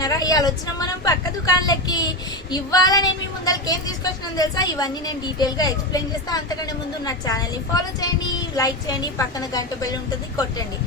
వచ్చినారా? ఇవాళ వచ్చిన మనం పక్క దుకాణాలకి. ఇవాళ నేను మీ ముందరికి ఏం తీసుకొచ్చినా తెలుసా? ఇవన్నీ నేను డీటెయిల్ గా ఎక్స్ప్లెయిన్ చేస్తా. అంతకంటే ముందు నా ఛానల్ ని ఫాలో చేయండి, లైక్ చేయండి, పక్కన గంట బెల్ ఉంటుంది కొట్టండి.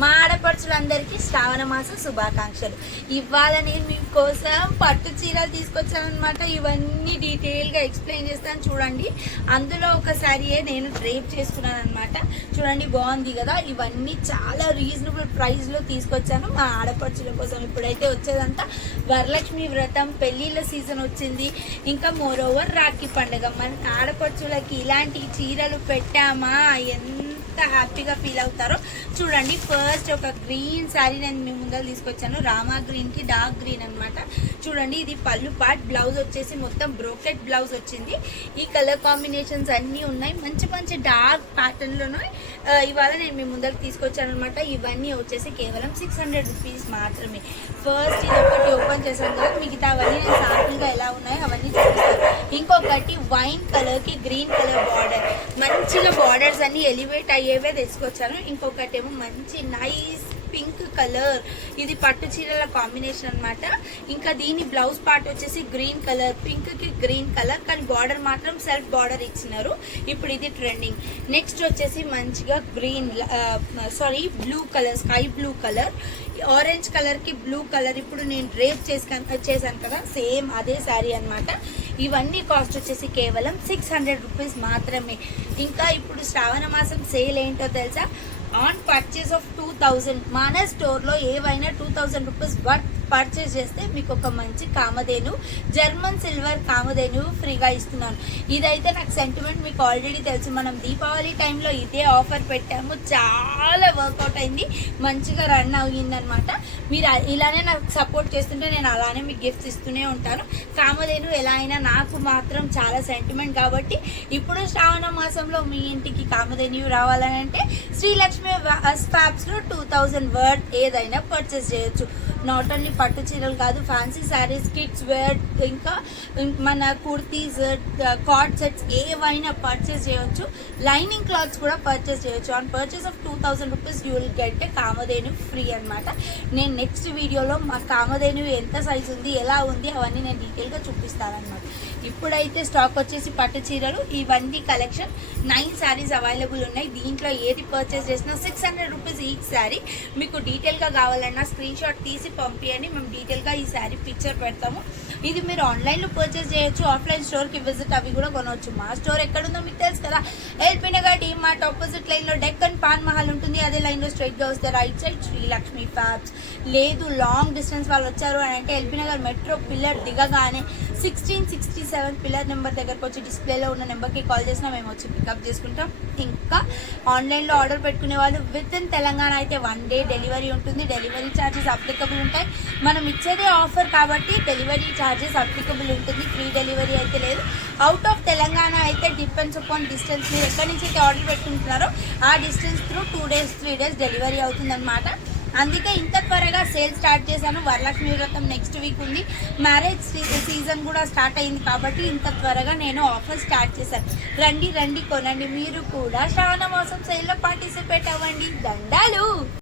మా ఆడపడుచులందరికీ శ్రావణ మాస శుభాకాంక్షలు. ఇవాళ నేను మీకోసం పట్టు చీరలు తీసుకొచ్చానమాట. ఇవన్నీ డీటెయిల్ గా ఎక్స్ప్లెయిన్ చేస్తాను చూడండి. అందులో ఒక సారీయే నేను డ్రేప్ చేసుకున్నాను అనమాట. చూడండి బాగుంది కదా. ఇవన్నీ చాలా రీజనబుల్ ప్రైస్ లో తీసుకొచ్చాను మా ఆడపడుచుల కోసం. ఇప్పుడైతే వచ్చేదంతా వరలక్ష్మి వ్రతం, పెళ్లిళ్ళ సీజన్ వచ్చింది. ఇంకా మోర్ ఓవర్ రాఖీ పండుగ. మన ఆడపడుచులకి ఇలాంటి చీరలు పెట్టామా ఎంత హ్యాపీగా ఫీల్ అవుతారో చూడండి. ఫస్ట్ ఒక గ్రీన్ శారీ నేను మీ ముందర తీసుకొచ్చాను. రామా గ్రీన్ కి డార్క్ గ్రీన్ అనమాట. చూడండి ఇది పళ్ళు పార్ట్. బ్లౌజ్ వచ్చేసి మొత్తం బ్రోకెట్ బ్లౌజ్ వచ్చింది. ఈ కలర్ కాంబినేషన్స్ అన్ని ఉన్నాయి. మంచి మంచి డార్క్ ప్యాటర్న్ లోనే ఇవాళ నేను మీ ముందరకు తీసుకొచ్చాను అనమాట. ఇవన్నీ వచ్చేసి కేవలం 600 రూపీస్ మాత్రమే. ఫస్ట్ ఇది ఒకటి ఓపెన్ చేశాను కదా, మిగతా అవన్నీ నేను శాంపుల్ గా ఎలా ఉన్నాయో అవన్నీ చూపిస్తాను. ఇంకొకటి వైన్ కలర్ కి గ్రీన్ కలర్ బార్డర్, మంచిగా బార్డర్స్ అన్ని ఎలివేట్ అయ్యేవే తీసుకొచ్చాను. ఇంకొకటి ఏమో మంచి నైస్ పింక్ కలర్, ఇది పట్టు చీరల కాంబినేషన్ అనమాట. ఇంకా దీని బ్లౌజ్ పార్ట్ వచ్చేసి గ్రీన్ కలర్, పింక్ కి గ్రీన్ కలర్, కానీ బార్డర్ మాత్రం సెల్ఫ్ బార్డర్ ఇచ్చినారు. ఇప్పుడు ఇది ట్రెండింగ్. నెక్స్ట్ వచ్చేసి మంచిగా green blue colour, sky blue colour, orange colour కి బ్లూ కలర్. ఇప్పుడు నేను డ్రేప్ చేశాను కదా, సేమ్ అదే శారీ అనమాట. ఇవన్నీ కాస్ట్ వచ్చేసి కేవలం 600 రూపీస్ మాత్రమే. ఇంకా ఇప్పుడు శ్రావణ మాసం సేల్ ఏంటో తెలుసా? ఆన్ పర్చేస్ ఆఫ్ 2000 మన స్టోర్ లో ఏవైనా 2000 రూపీస్ పర్చేస్ చేస్తే మీకు ఒక మంచి కామధేను, జర్మన్ సిల్వర్ కామధేను ఫ్రీగా ఇస్తున్నాను. ఇదైతే నాకు సెంటిమెంట్ మీకు ఆల్రెడీ తెలుసు. మనం దీపావళి టైంలో ఇదే ఆఫర్ పెట్టాము. చాలా వర్కౌట్ అయింది, మంచిగా రన్ అయ్యిందనమాట. మీరు ఇలానే నాకు సపోర్ట్ చేస్తుంటే నేను అలానే మీకు గిఫ్ట్స్ ఇస్తూనే ఉంటాను. కామధేను ఎలా అయినా నాకు మాత్రం చాలా సెంటిమెంట్ కాబట్టి ఇప్పుడు శ్రావణ మాసంలో మీ ఇంటికి కామధేను రావాలని అంటే శ్రీలక్ష్మి ఫ్యాబ్స్ లో 2000 వర్త్ ఏదైనా పర్చేస్ చేయొచ్చు. నాట్ ఓన్లీ పట్టు చీరలు కాదు, ఫ్యాన్సీ శారీస్, కిడ్స్ వేర్, ఇంకా మన కుర్తీస్, కార్డ్ సెట్స్ ఏవైనా పర్చేస్ చేయొచ్చు. లైనింగ్ క్లాత్స్ కూడా పర్చేస్ చేయొచ్చు. On purchase of 2000 rupees you will get Kamadhenu free అనమాట. నేను నెక్స్ట్ వీడియోలో మా కామధేను ఎంత సైజ్ ఉంది, ఎలా ఉంది అవన్నీ నేను డీటెయిల్గా చూపిస్తాను అనమాట. ఇప్పుడైతే స్టాక్ వచ్చేసి పట్టు చీరలు ఇవన్నీ కలెక్షన్ 9 శారీస్ అవైలబుల్ ఉన్నాయి. దీంట్లో ఏది పర్చేస్ చేసినా 600 రూపీస్ ఈచ్ శారీ. మీకు డీటెయిల్గా కావాలన్నా స్క్రీన్ షాట్ తీసి పంపించండి, మేము డీటెయిల్గా ఈ శారీ పిక్చర్ పెడతాము. ఇది మీరు ఆన్లైన్లో పర్చేస్ చేయొచ్చు, ఆఫ్లైన్ స్టోర్కి విజిట్ అవి కూడా కొనవచ్చు. మా స్టోర్ ఎక్కడుందో మీకు తెలుసు కదా, LB Nagar D Mart opposite లైన్లో డెక్కన్ పాన్ మహల్ ఉంటుంది. అదే లైన్లో స్ట్రైట్గా వస్తే రైట్ సైడ్ శ్రీలక్ష్మి ఫ్యాబ్స్. లేదు లాంగ్ డిస్టెన్స్ వాళ్ళు వచ్చారు అని అంటే ఎల్బీ నగర్ మెట్రో పిల్లర్ దిగగానే 1667 పిల్లర్ నెంబర్ దగ్గరకు వచ్చి డిస్ప్లేలో ఉన్న నెంబర్కి కాల్ చేసినా మేము వచ్చి పికప్ చేసుకుంటాం. ఇంకా ఆన్లైన్లో ఆర్డర్ పెట్టుకునే వాళ్ళు విత్ ఇన్ తెలంగాణ అయితే 1 డే డెలివరీ ఉంటుంది. డెలివరీ ఛార్జెస్ అప్లికబుల్ ఉంటాయి. మనం ఇచ్చేదే ఆఫర్ కాబట్టి డెలివరీ ఛార్జెస్ అప్లికబుల్ ఉంటుంది. ఫ్రీ డెలివరీ అయితే లేదు. అవుట్ ఆఫ్ తెలంగాణ అయితే డిపెండ్స్ అపాన్ డిస్టెన్స్. మీరు ఎక్కడి నుంచి అయితే ఆర్డర్ పెట్టుకుంటున్నారో ఆ distance through 2 days 3 days delivery అవుతుంది అనమాట. అందుకే ఇంత త్వరగా సేల్ స్టార్ట్ చేశాను. వరలక్ష్మి వ్రతం నెక్స్ట్ వీక్ ఉంది, మ్యారేజ్ సీజన్ కూడా స్టార్ట్ అయింది కాబట్టి ఇంత త్వరగా నేను ఆఫర్ స్టార్ట్ చేశాను. రండి కొనండి, మీరు కూడా శ్రావణ మాసం సేల్లో పార్టిసిపేట్ అవ్వండి. దండాలు.